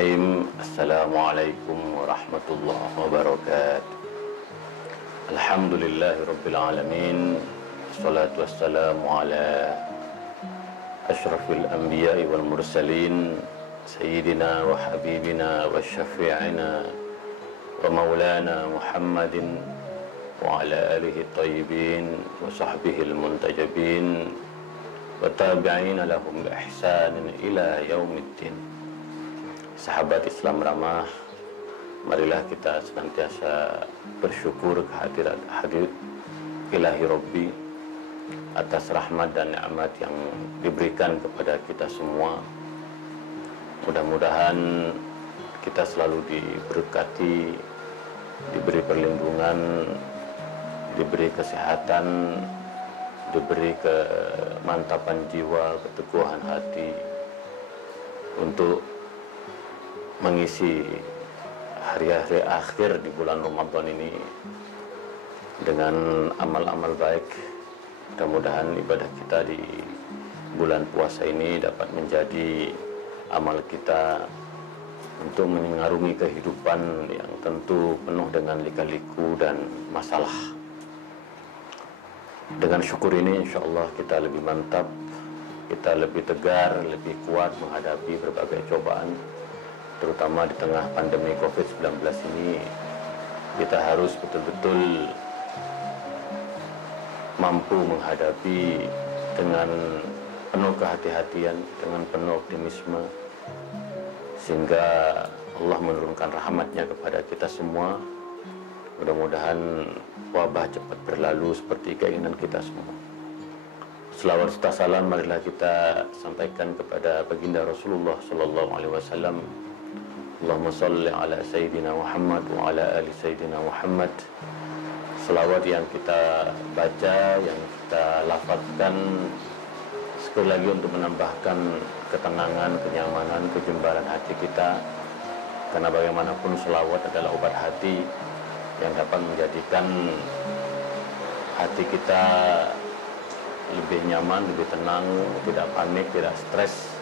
Bismillahirrahmanirrahim. Assalamualaikum warahmatullahi wabarakatuh. Alhamdulillahirabbil alamin. Wassalatu wassalamu ala asyrafil anbiya'i wal mursalin sayyidina wa habibina wa syafi'ina wa maulana Muhammadin wa ala alihi tayyibin wa sahbihi al-muntajabin wa tabi'ina lahum bi ihsanin ila yaumiddin. Sahabat Islam ramah, marilah kita senantiasa bersyukur kehadirat Ilahi Rabbi atas rahmat dan nikmat yang diberikan kepada kita semua. Mudah-mudahan kita selalu diberkati, diberi perlindungan, diberi kesehatan, diberi kemantapan jiwa, keteguhan hati untuk mengisi hari-hari akhir di bulan Ramadan ini dengan amal-amal baik. Mudah-mudahan ibadah kita di bulan puasa ini dapat menjadi amal kita untuk mengarungi kehidupan yang tentu penuh dengan lika-liku dan masalah. Dengan syukur ini insya Allah kita lebih mantap, kita lebih tegar, lebih kuat menghadapi berbagai cobaan. Terutama di tengah pandemi COVID-19 ini, kita harus betul-betul mampu menghadapi dengan penuh kehati-hatian, dengan penuh optimisme, sehingga Allah menurunkan rahmatnya kepada kita semua. Mudah-mudahan wabah cepat berlalu seperti keinginan kita semua. Selawat serta salam marilah kita sampaikan kepada baginda Rasulullah sallallahu alaihi wasallam. Allahumma shalli ala sayyidina Muhammad wa ala ali sayyidina Muhammad. Selawat yang kita baca, yang kita lafazkan sekali lagi untuk menambahkan ketenangan, kenyamanan, kejembaran hati kita. Karena bagaimanapun selawat adalah obat hati yang dapat menjadikan hati kita lebih nyaman, lebih tenang, tidak panik, tidak stres,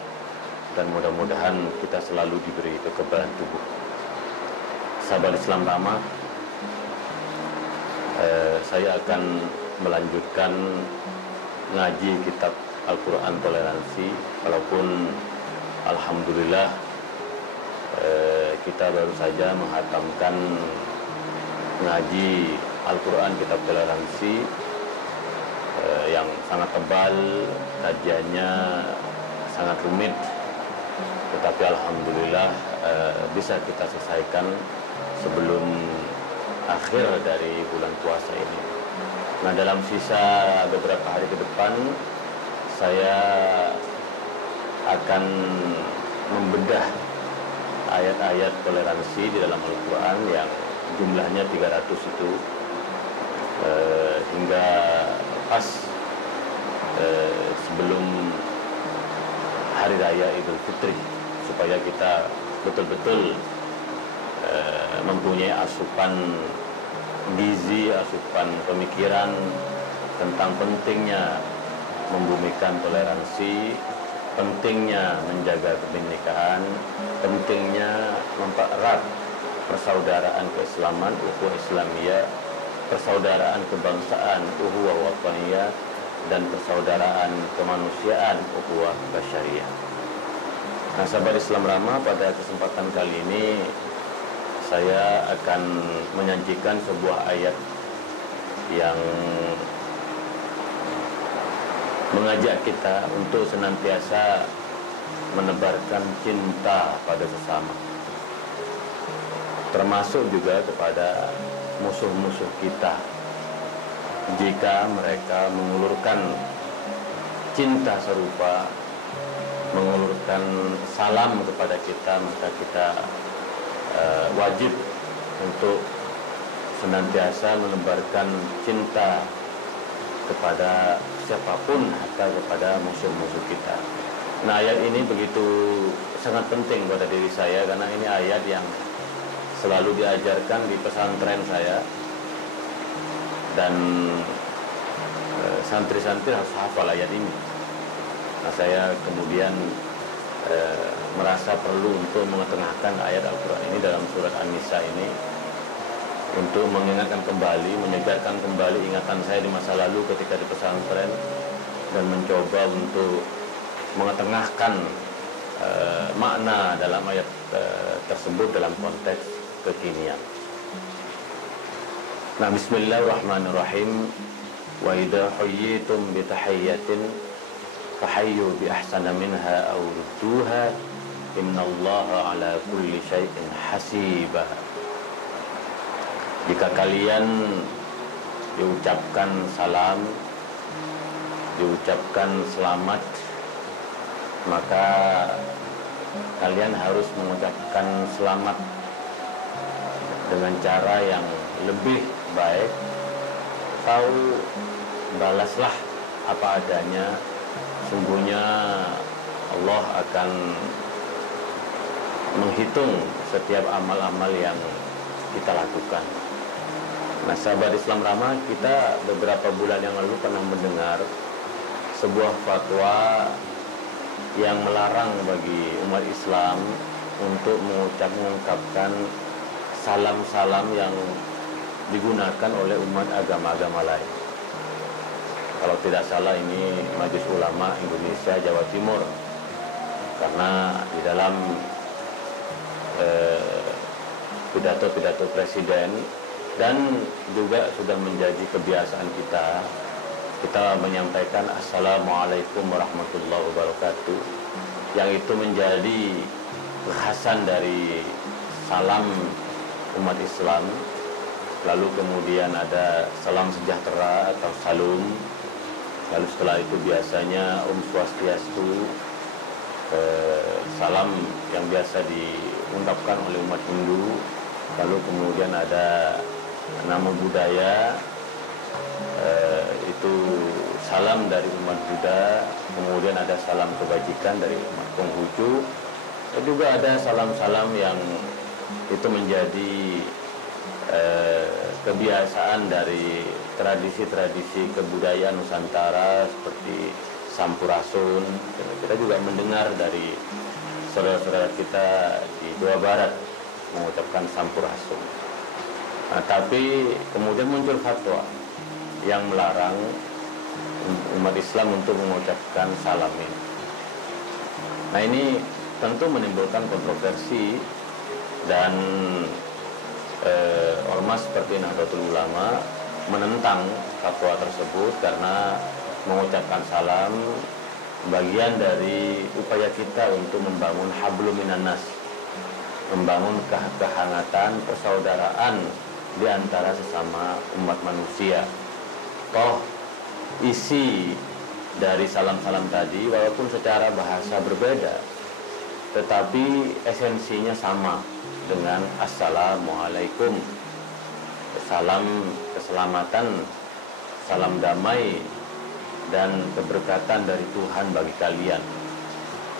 dan mudah-mudahan kita selalu diberi kekebalan tubuh. Sahabat Islam ramah, saya akan melanjutkan ngaji kitab Al-Quran Toleransi, walaupun alhamdulillah kita baru saja menghatamkan ngaji Al-Quran kitab Toleransi yang sangat tebal, kajiannya sangat rumit, tetapi alhamdulillah bisa kita selesaikan sebelum akhir dari bulan puasa ini. Nah, dalam sisa beberapa hari ke depan saya akan membedah ayat-ayat toleransi di dalam Al-Quran yang jumlahnya 300 itu, hingga pas sebelum Hari Raya Idul Fitri, supaya kita betul-betul mempunyai asupan gizi, asupan pemikiran tentang pentingnya membumikan toleransi, pentingnya menjaga kebinekaan, pentingnya mempererat persaudaraan keislaman, ukhuwah Islamiyah, persaudaraan kebangsaan, ukhuwah wataniyah, dan persaudaraan kemanusiaan, ukhuwah basyariyah. Nah, sahabat Islam ramah, pada kesempatan kali ini saya akan menyajikan sebuah ayat yang mengajak kita untuk senantiasa menebarkan cinta pada sesama, termasuk juga kepada musuh-musuh kita. Jika mereka mengulurkan cinta serupa, mengulurkan salam kepada kita, maka kita wajib untuk senantiasa menebarkan cinta kepada siapapun, hatta kepada musuh-musuh kita. Nah, ayat ini begitu sangat penting pada diri saya, karena ini ayat yang selalu diajarkan di pesantren saya, dan santri-santri harus hafal ayat ini. Nah, saya kemudian merasa perlu untuk mengetengahkan ayat Al-Quran ini dalam surat An-Nisa ini untuk mengingatkan kembali, menyegarkan kembali ingatan saya di masa lalu ketika di pesantren dan mencoba untuk mengetengahkan makna dalam ayat tersebut dalam konteks kekinian. Nah, bismillahirrahmanirrahim. Wa idza huyyitum bi tahiyyatin fahayyu bi ahsana minha aw rudduha innallaha ala kulli syai'in hasibah. Jika kalian diucapkan salam, diucapkan selamat, maka kalian harus mengucapkan selamat dengan cara yang lebih baik, atau balaslah apa adanya. Sungguhnya Allah akan menghitung setiap amal-amal yang kita lakukan. Nah, sahabat Islam Ramah, kita beberapa bulan yang lalu pernah mendengar sebuah fatwa yang melarang bagi umat Islam untuk mengucapkan salam-salam yang digunakan oleh umat agama-agama lain. Kalau tidak salah ini Majelis Ulama Indonesia Jawa Timur, karena di dalam pidato-pidato presiden dan juga sudah menjadi kebiasaan kita menyampaikan Assalamualaikum warahmatullahi wabarakatuh, yang itu menjadi kekhasan dari salam umat Islam. Lalu kemudian ada salam sejahtera atau salum. Lalu setelah itu biasanya Swastiastu, salam yang biasa diungkapkan oleh umat Hindu. Lalu kemudian ada nama budaya, itu salam dari umat Buddha. Kemudian ada salam kebajikan dari umat Konghucu. Dan juga ada salam-salam yang itu menjadi kebiasaan dari tradisi-tradisi kebudayaan Nusantara seperti Sampurasun. Kita juga mendengar dari saudara-saudara kita di Jawa Barat mengucapkan Sampurasun. Nah, tapi kemudian muncul fatwa yang melarang umat Islam untuk mengucapkan salam ini. Nah, ini tentu menimbulkan kontroversi, dan ormas seperti Nahdlatul Ulama menentang fatwa tersebut karena mengucapkan salam bagian dari upaya kita untuk membangun hablum minan nas, membangun kehangatan persaudaraan di antara sesama umat manusia. Toh isi dari salam-salam tadi walaupun secara bahasa berbeda, tetapi esensinya sama dengan Assalamualaikum, salam keselamatan, salam damai dan keberkatan dari Tuhan bagi kalian.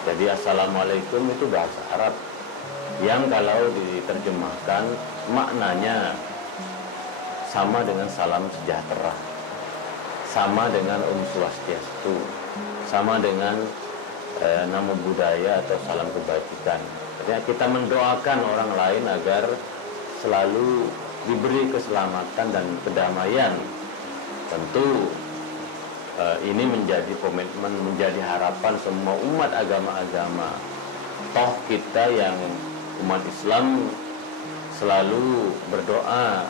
Jadi Assalamualaikum itu bahasa Arab yang kalau diterjemahkan maknanya sama dengan salam sejahtera, sama dengan Swastiastu, sama dengan nama budaya atau salam kebajikan. Artinya kita mendoakan orang lain agar selalu diberi keselamatan dan kedamaian. Tentu ini menjadi komitmen, menjadi harapan semua umat agama-agama. Toh kita yang umat Islam selalu berdoa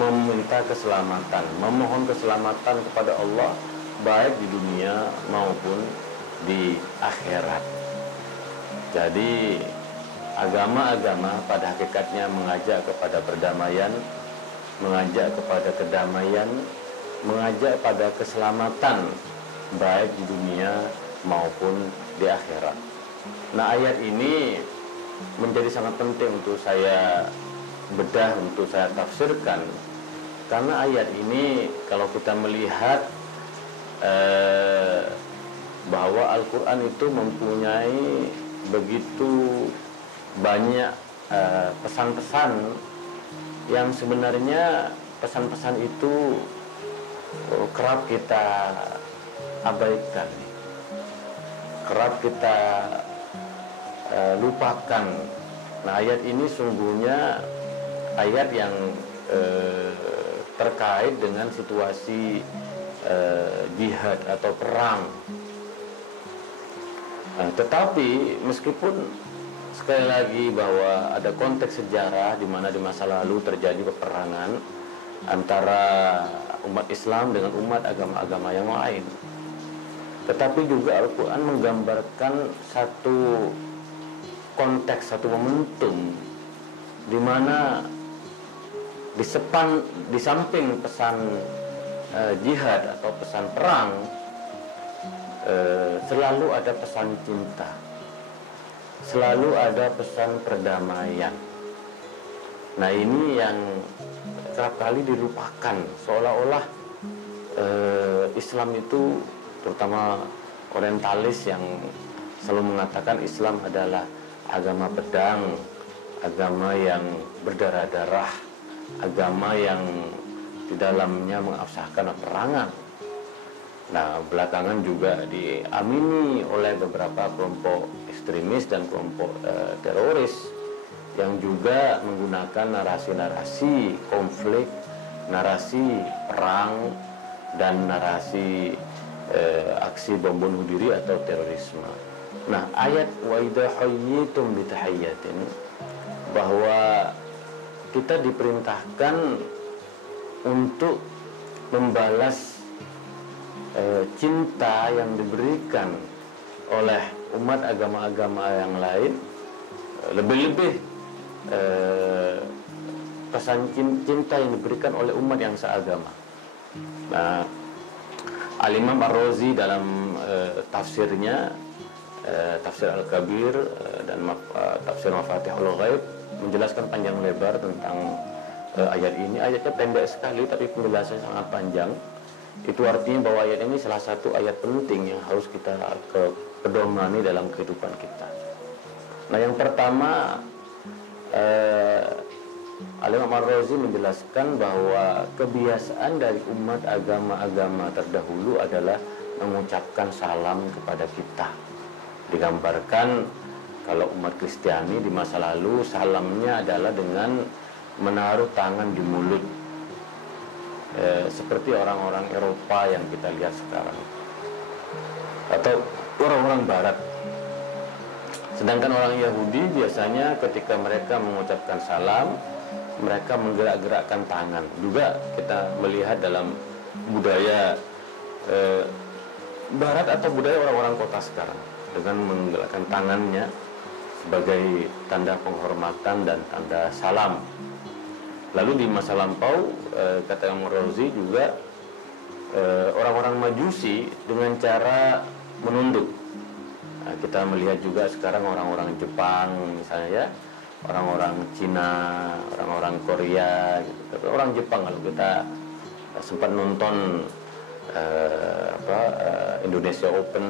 meminta keselamatan, memohon keselamatan kepada Allah baik di dunia maupun di akhirat. Jadi agama-agama pada hakikatnya mengajak kepada perdamaian, mengajak kepada kedamaian, mengajak pada keselamatan baik di dunia maupun di akhirat. Nah, ayat ini menjadi sangat penting untuk saya bedah, untuk saya tafsirkan, karena ayat ini kalau kita melihat bahwa Al-Quran itu mempunyai begitu banyak pesan-pesan yang sebenarnya pesan-pesan itu kerap kita abaikan, kerap kita lupakan. Nah, ayat ini sungguhnya ayat yang terkait dengan situasi jihad atau perang. Nah, tetapi meskipun sekali lagi bahwa ada konteks sejarah di mana di masa lalu terjadi peperangan antara umat Islam dengan umat agama-agama yang lain, tetapi juga Al-Quran menggambarkan satu konteks, satu momentum di mana di samping pesan jihad atau pesan perang, selalu ada pesan cinta, selalu ada pesan perdamaian. Nah, ini yang kerap kali dilupakan, seolah-olah Islam itu, terutama orientalis yang selalu mengatakan Islam adalah agama pedang, agama yang berdarah-darah, agama yang di dalamnya mengabsahkan peperangan. Nah, belakangan juga diamini oleh beberapa kelompok ekstremis dan kelompok teroris yang juga menggunakan narasi-narasi konflik, narasi perang, dan narasi aksi bom bunuh diri atau terorisme. Nah, ayat wa idza hayyitum bi tahiyyatin, bahwa kita diperintahkan untuk membalas cinta yang diberikan oleh umat agama-agama yang lain, lebih-lebih pesan cinta yang diberikan oleh umat yang seagama. Nah, Al-Imam Ar-Razi dalam tafsirnya, Tafsir Al-Kabir dan Tafsir Mafatihul Ghaib, menjelaskan panjang lebar tentang ayat ini. Ayatnya pendek sekali tapi penjelasannya sangat panjang. Itu artinya bahwa ayat ini salah satu ayat penting yang harus kita pedomani dalam kehidupan kita. Nah, yang pertama, Al-Imam Ar-Razi menjelaskan bahwa kebiasaan dari umat agama-agama terdahulu adalah mengucapkan salam kepada kita. Digambarkan kalau umat Kristiani di masa lalu salamnya adalah dengan menaruh tangan di mulut, seperti orang-orang Eropa yang kita lihat sekarang atau orang-orang Barat. Sedangkan orang Yahudi biasanya ketika mereka mengucapkan salam, mereka menggerak-gerakkan tangan. Juga kita melihat dalam budaya Barat atau budaya orang-orang kota sekarang, dengan menggerakkan tangannya sebagai tanda penghormatan dan tanda salam. Lalu di masa lampau, kata Imam Razi juga, orang-orang Majusi dengan cara menunduk. Nah, kita melihat juga sekarang orang-orang Jepang misalnya, ya, orang-orang Cina, orang-orang Korea, gitu. Tapi orang Jepang, kalau kita sempat nonton Indonesia Open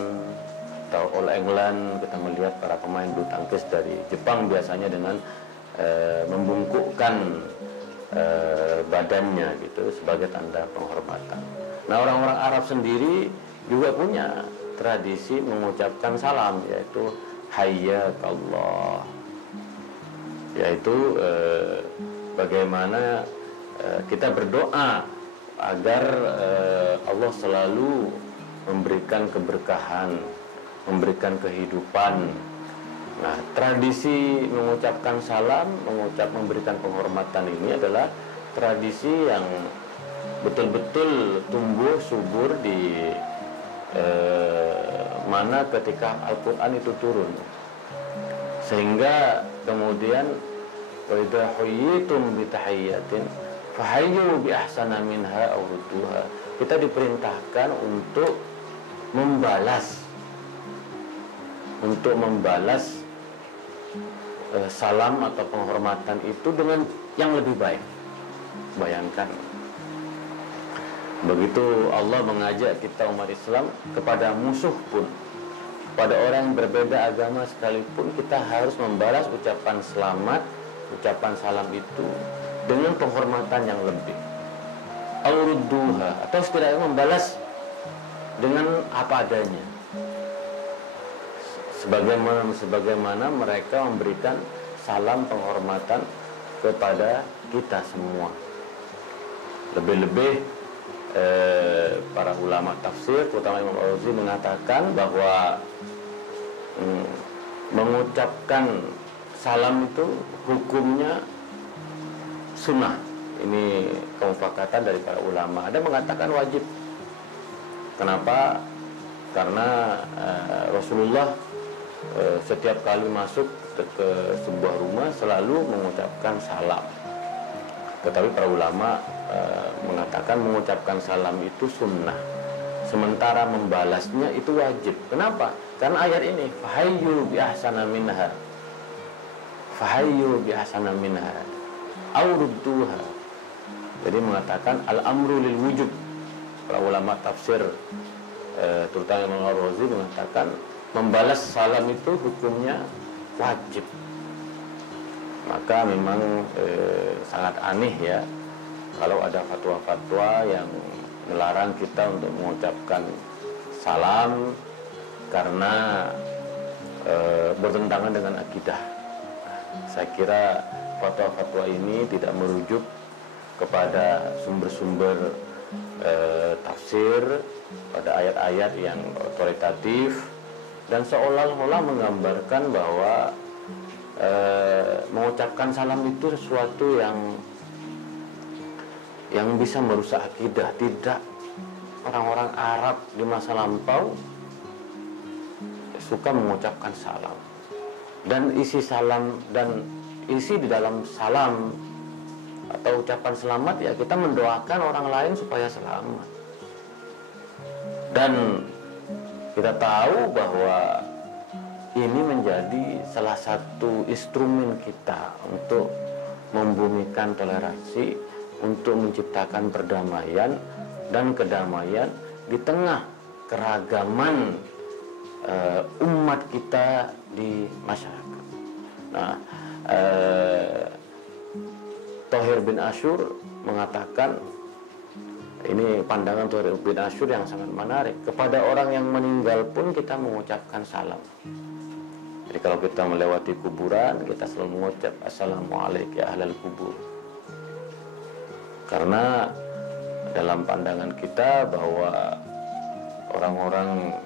atau All England, kita melihat para pemain bulu tangkis dari Jepang biasanya dengan membungkukkan badannya gitu sebagai tanda penghormatan. Nah, orang-orang Arab sendiri juga punya tradisi mengucapkan salam, yaitu hayyakallah, yaitu bagaimana kita berdoa agar Allah selalu memberikan keberkahan, memberikan kehidupan. Nah, tradisi mengucapkan salam, memberikan penghormatan ini adalah tradisi yang betul-betul tumbuh subur di mana ketika Al-Quran itu turun, sehingga kemudian wa idza huyyitum bi tahiyyatin fahayyu bi ahsana minha aw rudduha. Kita diperintahkan untuk membalas salam atau penghormatan itu dengan yang lebih baik. Bayangkan, begitu Allah mengajak kita umat Islam, kepada musuh pun, pada orang yang berbeda agama sekalipun, kita harus membalas ucapan selamat, ucapan salam itu dengan penghormatan yang lebih. Al-Rudduha, atau setidaknya membalas dengan apa adanya. sebagaimana mereka memberikan salam penghormatan kepada kita semua. Lebih-lebih para ulama tafsir, terutama Imam Al-Razi, mengatakan bahwa mengucapkan salam itu hukumnya sunnah. Ini kemufakatan dari para ulama. Ada mengatakan wajib. Kenapa? Karena Rasulullah setiap kali masuk ke sebuah rumah selalu mengucapkan salam. Tetapi para ulama mengatakan mengucapkan salam itu sunnah, sementara membalasnya itu wajib. Kenapa? Karena ayat ini, fahayyu bi ahsana minha, fahayyu bi ahsana minha aw rudduha. Jadi mengatakan al-amru lil wujub. Para ulama tafsir terutama Imam Al-Razi mengatakan membalas salam itu hukumnya wajib. Maka memang sangat aneh ya kalau ada fatwa-fatwa yang melarang kita untuk mengucapkan salam karena bertentangan dengan akidah. Saya kira fatwa-fatwa ini tidak merujuk kepada sumber-sumber tafsir, pada ayat-ayat yang otoritatif, dan seolah-olah menggambarkan bahwa mengucapkan salam itu sesuatu yang bisa merusak akidah. Tidak. Orang-orang Arab di masa lampau suka mengucapkan salam, dan isi salam dan isi di dalam salam atau ucapan selamat ya kita mendoakan orang lain supaya selamat. Dan kita tahu bahwa ini menjadi salah satu instrumen kita untuk membumikan toleransi, untuk menciptakan perdamaian dan kedamaian di tengah keragaman umat kita di masyarakat. Nah, Thohir bin Ashur mengatakan, ini pandangan Thohir bin Ashur yang sangat menarik, kepada orang yang meninggal pun kita mengucapkan salam. Jadi kalau kita melewati kuburan, kita selalu mengucap assalamualaikum ya ahlal kubur. Karena dalam pandangan kita bahwa orang-orang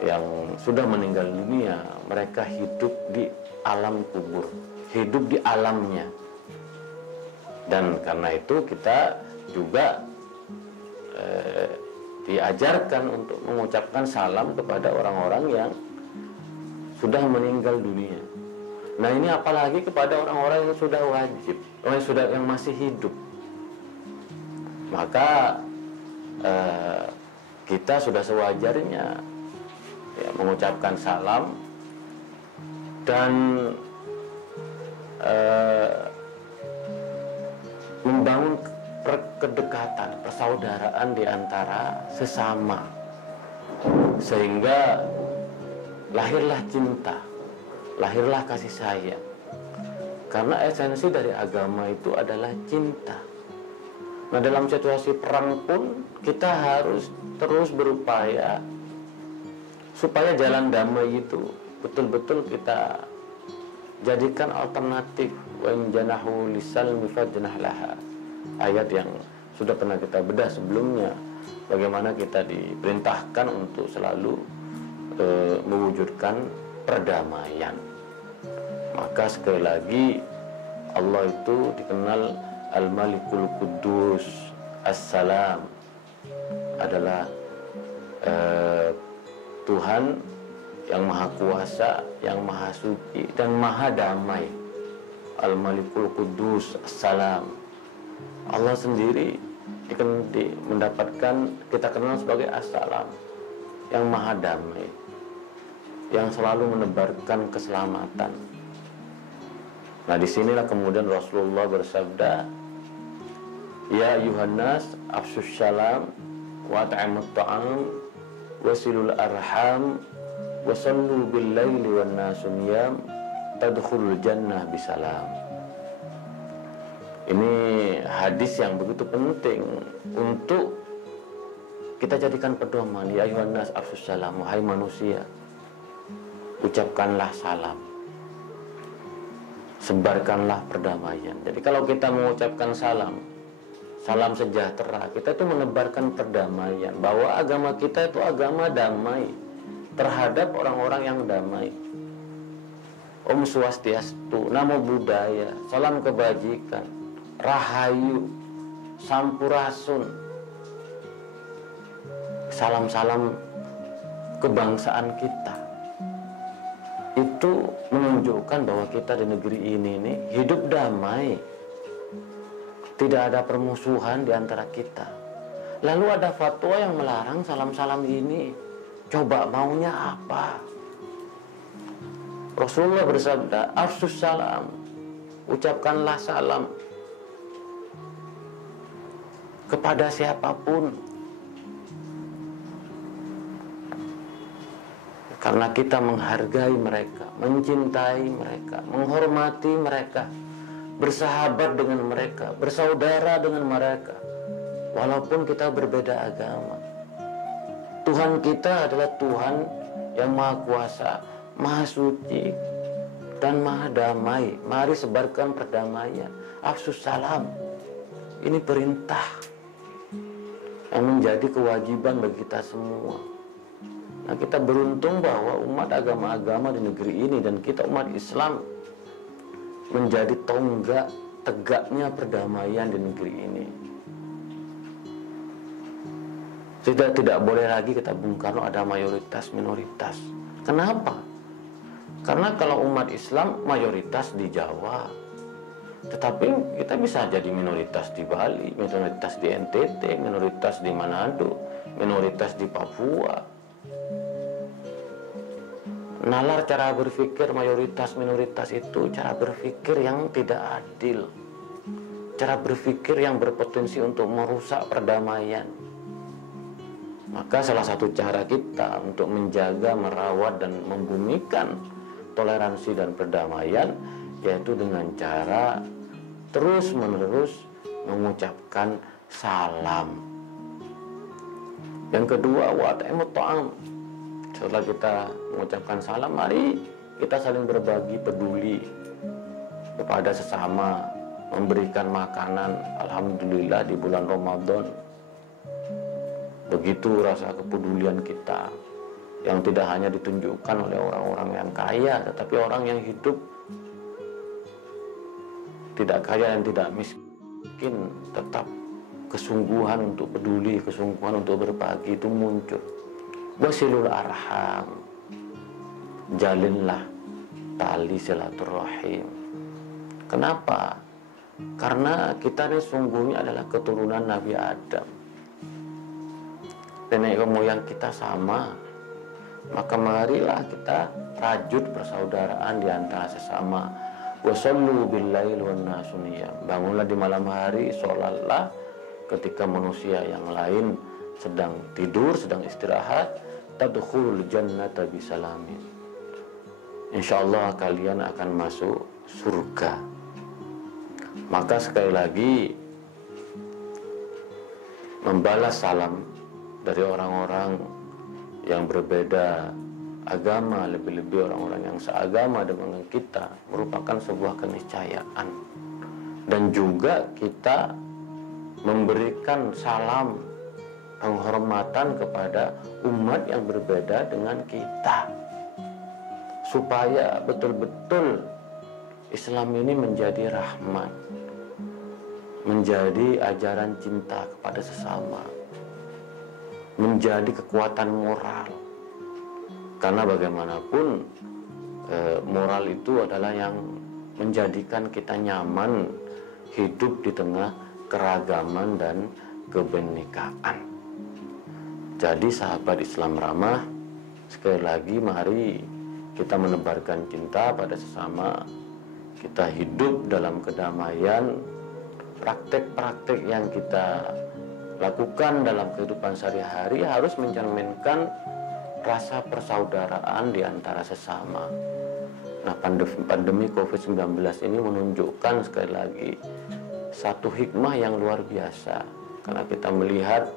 yang sudah meninggal dunia, mereka hidup di alam kubur, hidup di alamnya. Dan karena itu kita juga diajarkan untuk mengucapkan salam kepada orang-orang yang sudah meninggal dunia. Nah, ini apalagi kepada orang-orang yang sudah wajib, yang masih hidup. Maka kita sudah sewajarnya ya, mengucapkan salam dan membangun kedekatan, persaudaraan di antara sesama, sehingga lahirlah cinta, lahirlah kasih sayang. Karena esensi dari agama itu adalah cinta. Nah, dalam situasi perang pun kita harus terus berupaya supaya jalan damai itu betul-betul kita jadikan alternatif. Wa in janahu lisalmi fajnah laha. Ayat yang sudah pernah kita bedah sebelumnya, bagaimana kita diperintahkan untuk selalu mewujudkan perdamaian. Maka sekali lagi Allah itu dikenal Al-Malikul Quddus As-Salam, adalah Tuhan yang maha kuasa, yang maha suci dan maha damai. Al-Malikul Quddus As-Salam. Allah sendiri mendapatkan kita kenal sebagai As-Salam, yang maha damai, yang selalu menebarkan keselamatan. Nah, disinilah kemudian Rasulullah bersabda, ya Yuhannas afsus salam wa at'imut ta'am wasilul arham wasallu bil laili wan nasu niyam tadkhulul jannah bisalam. Ini hadis yang begitu penting untuk kita jadikan pedoman. Ya Yuhannas afsus salam, wahai manusia, ucapkanlah salam, sebarkanlah perdamaian. Jadi kalau kita mengucapkan salam, salam sejahtera, kita itu menebarkan perdamaian, bahwa agama kita itu agama damai terhadap orang-orang yang damai. Om Swastiastu, Namo Buddhaya, salam kebajikan, Rahayu, Sampurasun, salam-salam kebangsaan kita. Itu menunjukkan bahwa kita di negeri ini hidup damai, tidak ada permusuhan di antara kita. Lalu ada fatwa yang melarang salam-salam ini. Coba maunya apa? Rasulullah bersabda, afsus salam, ucapkanlah salam kepada siapapun, karena kita menghargai mereka, mencintai mereka, menghormati mereka, bersahabat dengan mereka, bersaudara dengan mereka, walaupun kita berbeda agama. Tuhan kita adalah Tuhan yang Maha Kuasa, Maha Suci, dan Maha Damai. Mari sebarkan perdamaian. Afsus salam. Ini perintah yang menjadi kewajiban bagi kita semua. Nah, kita beruntung bahwa umat agama-agama di negeri ini dan kita umat Islam menjadi tonggak tegaknya perdamaian di negeri ini. Tidak boleh lagi kita Bung Karno ada mayoritas minoritas. Kenapa? Karena kalau umat Islam mayoritas di Jawa, tetapi kita bisa jadi minoritas di Bali, minoritas di NTT, minoritas di Manado, minoritas di Papua. Nalar cara berpikir mayoritas minoritas itu cara berpikir yang tidak adil, cara berpikir yang berpotensi untuk merusak perdamaian. Maka salah satu cara kita untuk menjaga, merawat, dan membumikan toleransi dan perdamaian yaitu dengan cara terus-menerus mengucapkan salam. Yang kedua, wa'at'imut ta'am. Setelah kita mengucapkan salam, mari kita saling berbagi peduli kepada sesama, memberikan makanan. Alhamdulillah di bulan Ramadan begitu rasa kepedulian kita yang tidak hanya ditunjukkan oleh orang-orang yang kaya, tetapi orang yang hidup tidak kaya dan tidak miskin, tetap kesungguhan untuk peduli, kesungguhan untuk berbagi itu muncul. Wasilul arham, jalinlah tali silaturahim. Kenapa? Karena kita ini sungguhnya adalah keturunan Nabi Adam. Nenek moyang kita sama, maka marilah kita rajut persaudaraan di antara sesama. Wasallu billail wan nasu niyam. Bangunlah di malam hari, sholatlah ketika manusia yang lain sedang tidur, sedang istirahat. Tadkhulul jannata bisalamin. Insyaallah kalian akan masuk surga. Maka sekali lagi membalas salam dari orang-orang yang berbeda agama, lebih-lebih orang-orang yang seagama dengan kita, merupakan sebuah keniscayaan. Dan juga kita memberikan salam penghormatan kepada umat yang berbeda dengan kita, supaya betul-betul Islam ini menjadi rahmat, menjadi ajaran cinta kepada sesama, menjadi kekuatan moral. Karena bagaimanapun moral itu adalah yang menjadikan kita nyaman hidup di tengah keragaman dan kebenekaan. Jadi sahabat Islam ramah, sekali lagi mari kita menebarkan cinta pada sesama, kita hidup dalam kedamaian. Praktek-praktek yang kita lakukan dalam kehidupan sehari-hari harus mencerminkan rasa persaudaraan di antara sesama. Nah, pandemi COVID-19 ini menunjukkan sekali lagi satu hikmah yang luar biasa, karena kita melihat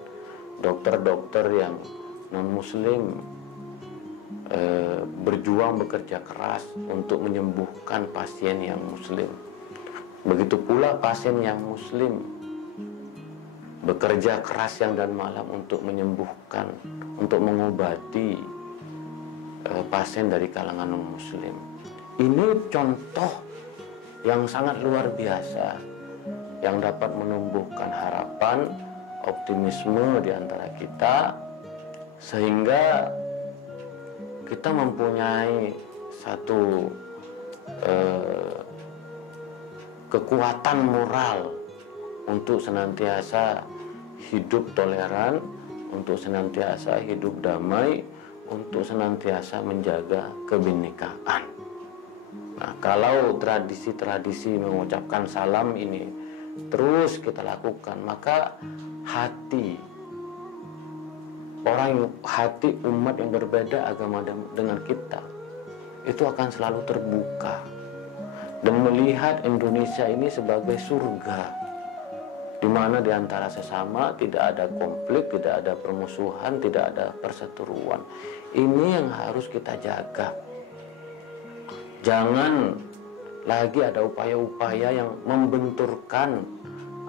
dokter-dokter yang non-muslim berjuang bekerja keras untuk menyembuhkan pasien yang muslim. Begitu pula pasien yang muslim bekerja keras siang dan malam untuk menyembuhkan, untuk mengobati pasien dari kalangan non-muslim. Ini contoh yang sangat luar biasa yang dapat menumbuhkan harapan, optimisme di antara kita, sehingga kita mempunyai satu kekuatan moral untuk senantiasa hidup toleran, untuk senantiasa hidup damai, untuk senantiasa menjaga kebinekaan. Nah, kalau tradisi-tradisi mengucapkan salam ini terus kita lakukan, maka hati umat yang berbeda agama dengan kita itu akan selalu terbuka dan melihat Indonesia ini sebagai surga, di mana di antara sesama tidak ada konflik, tidak ada permusuhan, tidak ada perseteruan. Ini yang harus kita jaga. Jangan lagi ada upaya-upaya yang membenturkan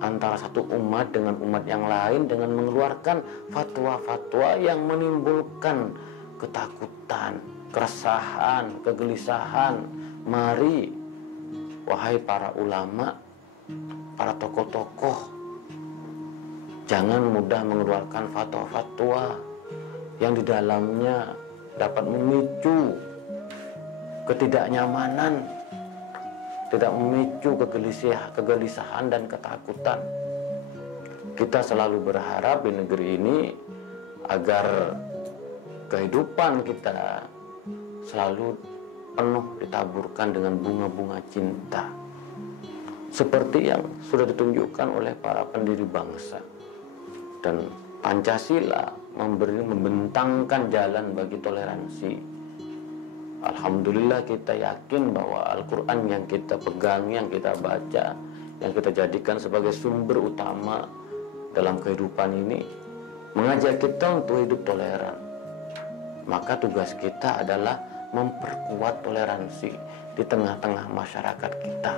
antara satu umat dengan umat yang lain dengan mengeluarkan fatwa-fatwa yang menimbulkan ketakutan, keresahan, kegelisahan. Mari, wahai para ulama, para tokoh-tokoh, jangan mudah mengeluarkan fatwa-fatwa yang di dalamnya dapat memicu ketidaknyamanan, tidak memicu kegelisahan dan ketakutan. Kita selalu berharap di negeri ini agar kehidupan kita selalu penuh ditaburkan dengan bunga-bunga cinta, seperti yang sudah ditunjukkan oleh para pendiri bangsa. Dan Pancasila membentangkan jalan bagi toleransi. Alhamdulillah, kita yakin bahwa Al-Quran yang kita pegang, yang kita baca, yang kita jadikan sebagai sumber utama dalam kehidupan ini, mengajak kita untuk hidup toleran. Maka tugas kita adalah memperkuat toleransi di tengah-tengah masyarakat kita.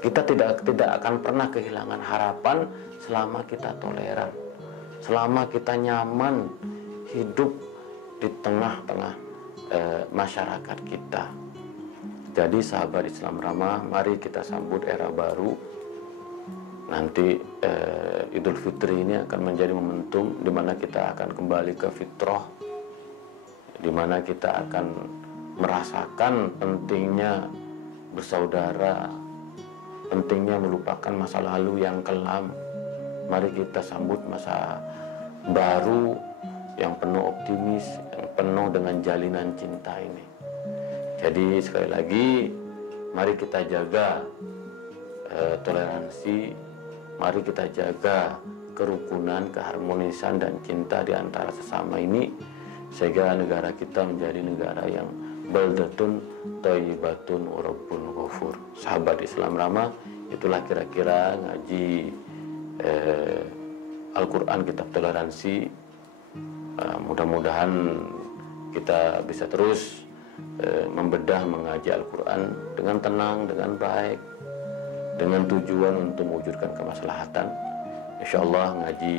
Kita tidak akan pernah kehilangan harapan selama kita toleran, selama kita nyaman hidup di tengah-tengah masyarakat kita. Jadi sahabat Islam Ramah, mari kita sambut era baru. Nanti Idul Fitri ini akan menjadi momentum di mana kita akan kembali ke fitrah, di mana kita akan merasakan pentingnya bersaudara, pentingnya melupakan masa lalu yang kelam. Mari kita sambut masa baru yang penuh optimis, yang penuh dengan jalinan cinta ini. Jadi sekali lagi, mari kita jaga toleransi, mari kita jaga kerukunan, keharmonisan dan cinta di antara sesama ini, sehingga negara kita menjadi negara yang baldatun thayyibatun wa rabbun ghafur. Sahabat Islam Ramah, itulah kira-kira ngaji Al-Quran Kitab Toleransi. Mudah-mudahan kita bisa terus membedah mengaji Al-Quran dengan tenang, dengan baik, dengan tujuan untuk mewujudkan kemaslahatan. Insyaallah ngaji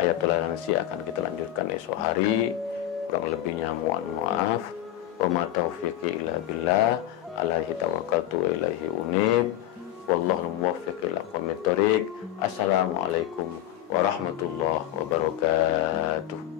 ayat toleransi akan kita lanjutkan esok hari. Kurang lebihnya mohon maaf. Wa ma taufiqi illa billah, alaihi tawakkaltu wa ilaihi unib. Wallahu muwaffiq ila aqwamit thoriq. Assalamualaikum warahmatullahi wabarakatuh.